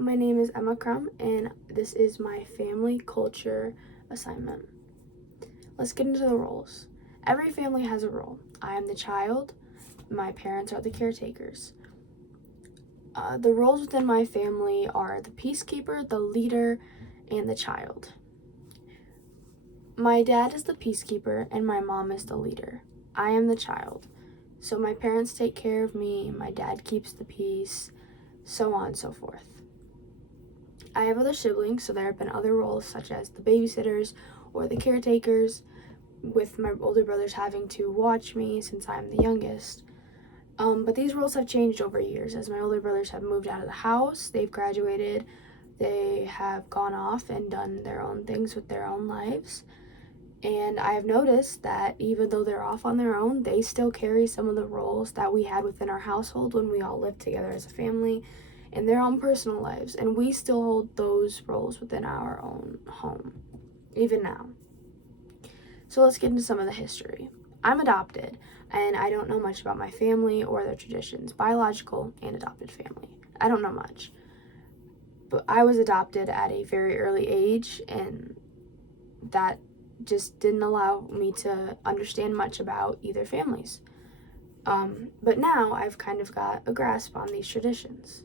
My name is Emma Crum, and this is my family culture assignment. Let's get into the roles. Every family has a role. I am the child. My parents are the caretakers. The roles within my family are the peacekeeper, the leader, and the child. My dad is the peacekeeper, and my mom is the leader. I am the child. So my parents take care of me, my dad keeps the peace, so on and so forth. I have other siblings, so there have been other roles such as the babysitters or the caretakers, with my older brothers having to watch me since I'm the youngest. But these roles have changed over years as my older brothers have moved out of the house, they've graduated, they have gone off and done their own things with their own lives. And I have noticed that even though they're off on their own, they still carry some of the roles that we had within our household when we all lived together as a family in their own personal lives. And we still hold those roles within our own home, even now. So let's get into some of the history. I'm adopted, and I don't know much about my family or their traditions, biological and adopted family. I don't know much. But I was adopted at a very early age, and that just didn't allow me to understand much about either families. But now I've kind of got a grasp on these traditions.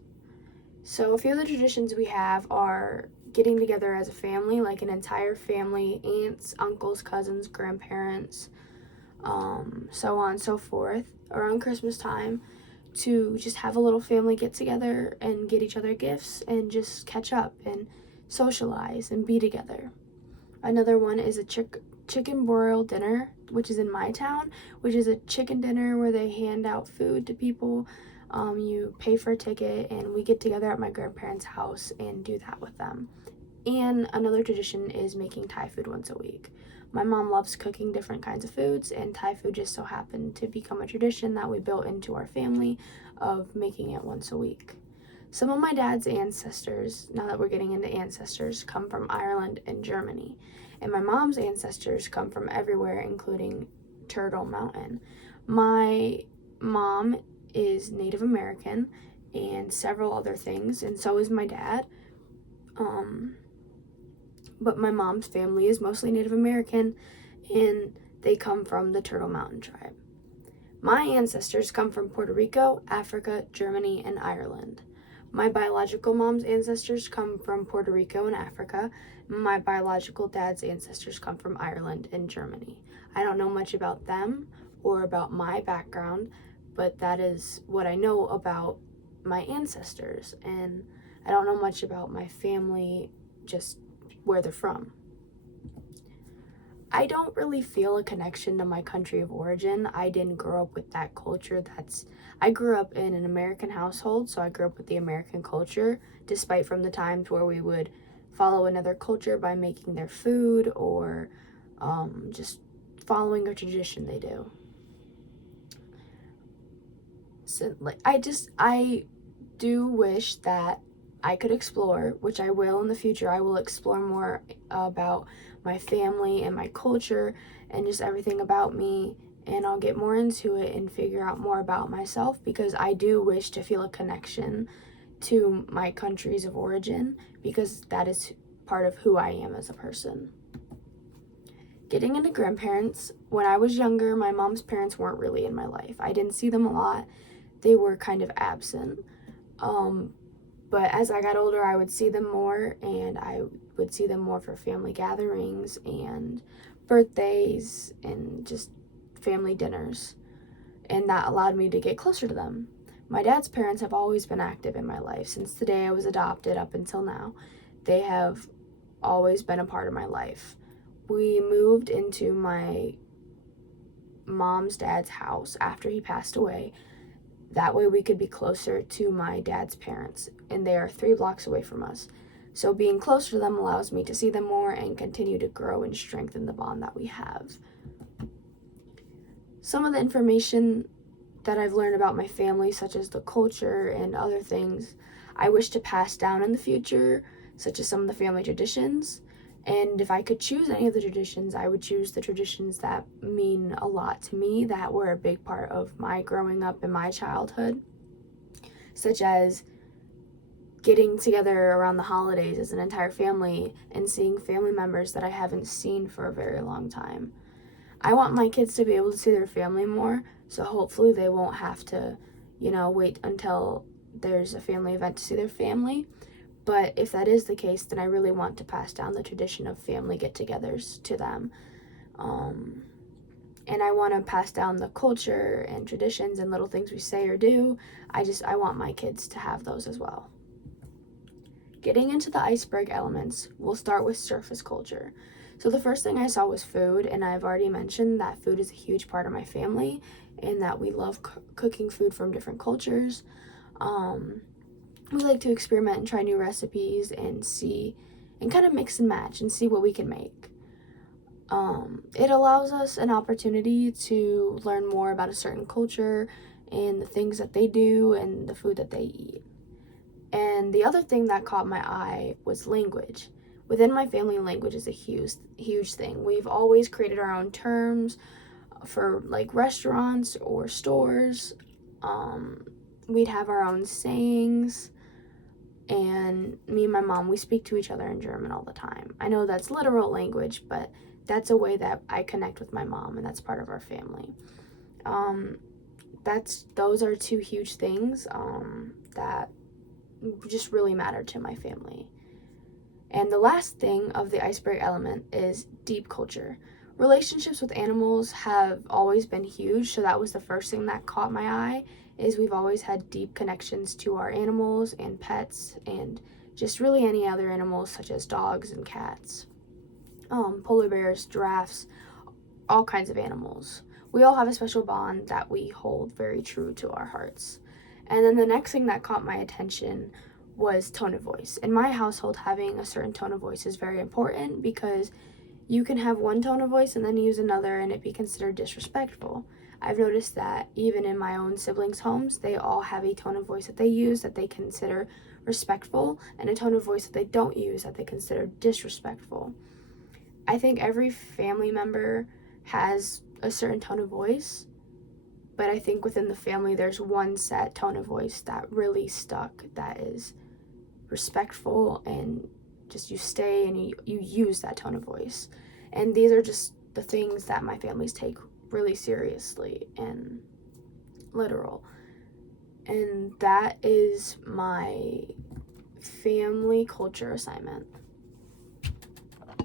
So a few of the traditions we have are getting together as a family, like an entire family, aunts, uncles, cousins, grandparents, so on and so forth, around Christmas time, to just have a little family get together and get each other gifts and just catch up and socialize and be together. Another one is a chicken broil dinner, which is in my town, which is a chicken dinner where they hand out food to people. You pay for a ticket, and we get together at my grandparents' house and do that with them. And another tradition is making Thai food once a week. My mom loves cooking different kinds of foods, and Thai food just so happened to become a tradition that we built into our family of making it once a week. Some of my dad's ancestors, now that we're getting into ancestors, come from Ireland and Germany. And my mom's ancestors come from everywhere, including Turtle Mountain. My mom is Native American and several other things, and so is my dad. But my mom's family is mostly Native American, and they come from the Turtle Mountain tribe. My ancestors come from Puerto Rico, Africa, Germany, and Ireland. My biological mom's ancestors come from Puerto Rico and Africa. My biological dad's ancestors come from Ireland and Germany. I don't know much about them or about my background, but that is what I know about my ancestors. And I don't know much about my family, just where they're from. I don't really feel a connection to my country of origin. I didn't grow up with that culture. I grew up in an American household, so I grew up with the American culture, despite from the times where we would follow another culture by making their food or just following a tradition they do. So, I do wish that I could explore, which I will in the future. I will explore more about my family and my culture and just everything about me, and I'll get more into it and figure out more about myself, because I do wish to feel a connection to my countries of origin, because that is part of who I am as a person. Getting into grandparents, when I was younger, my mom's parents weren't really in my life. I didn't see them a lot. They were kind of absent. But as I got older, I would see them more, and I would see them more for family gatherings and birthdays and just family dinners. And that allowed me to get closer to them. My dad's parents have always been active in my life. Since the day I was adopted up until now, they have always been a part of my life. We moved into my mom's dad's house after he passed away. That way we could be closer to my dad's parents, and they are 3 blocks away from us. So being closer to them allows me to see them more and continue to grow and strengthen the bond that we have. Some of the information that I've learned about my family, such as the culture and other things, I wish to pass down in the future, such as some of the family traditions. And if I could choose any of the traditions, I would choose the traditions that mean a lot to me, that were a big part of my growing up and my childhood, such as getting together around the holidays as an entire family and seeing family members that I haven't seen for a very long time. I want my kids to be able to see their family more, so hopefully they won't have to, wait until there's a family event to see their family. But if that is the case, then I really want to pass down the tradition of family get-togethers to them. And I want to pass down the culture and traditions and little things we say or do. I want my kids to have those as well. Getting into the iceberg elements, we'll start with surface culture. So the first thing I saw was food, and I've already mentioned that food is a huge part of my family and that we love cooking food from different cultures. We like to experiment and try new recipes and see and kind of mix and match and see what we can make. It allows us an opportunity to learn more about a certain culture and the things that they do and the food that they eat. And the other thing that caught my eye was language. Within my family, language is a huge thing. We've always created our own terms for like restaurants or stores. We'd have our own sayings. And me and my mom, we speak to each other in German all the time. I know that's literal language, but that's a way that I connect with my mom, and that's part of our family. Those are two huge things that just really matter to my family. And the last thing of the iceberg element is deep culture. Relationships with animals have always been huge, so that was the first thing that caught my eye, is we've always had deep connections to our animals and pets and just really any other animals such as dogs and cats, polar bears, giraffes, all kinds of animals. We all have a special bond that we hold very true to our hearts. And then the next thing that caught my attention was tone of voice. In my household, having a certain tone of voice is very important because you can have one tone of voice and then use another and it be considered disrespectful. I've noticed that even in my own siblings' homes, they all have a tone of voice that they use that they consider respectful and a tone of voice that they don't use that they consider disrespectful. I think every family member has a certain tone of voice, but I think within the family there's one set tone of voice that really stuck, that is respectful, and just you stay and you use that tone of voice. And these are just the things that my families take really seriously and literal. And that is my family culture assignment.